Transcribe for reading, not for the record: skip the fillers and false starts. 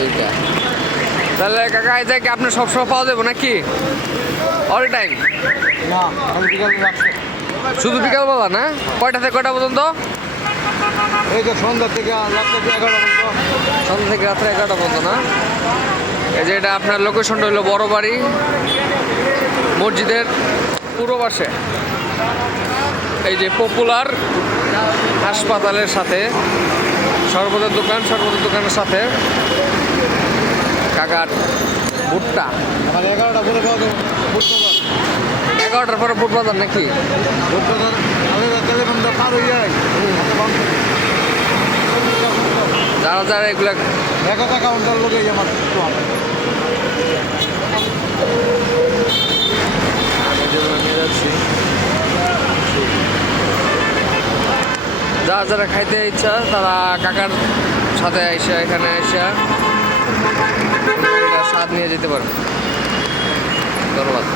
দুইটা। তাহলে কাকা এই জায়গায় আপনার সবসময় পাওয়া যাবে নাকি অল টাইম? না আমি বিকালে রাখছি। শুধু বিকালবেলা না? কয়টা থেকে কয়টা পর্যন্ত? এই তো সন্ধ্যা থেকে রাত্রে 11টা পর্যন্ত। সন্ধ্যা থেকে রাত্রে 11টা পর্যন্ত না? এই যে এটা আপনার লোকেশনটা হলো বড় বাড়ি মসজিদের পূর্ব পাশে। এই যে পপুলার হাসপাতালের সাথে শরবতের দোকানের সাথে কাকার ভুট্টা। আমার 11টা পরে পাওয়া যাবে বুধবার। 11টার পরে ভুট বাজার নাকি? বুধবার আমি টেলিফোনটা পার হয়ে যায়। যারা যারা এগুলা 1,000 কাউন্টার লোকে আমার যারা যারা খাইতে ইচ্ছা তারা কাকার সাথে আইসা এখানে আইসা স্বাদ নিয়ে যেতে পারেন। ধন্যবাদ।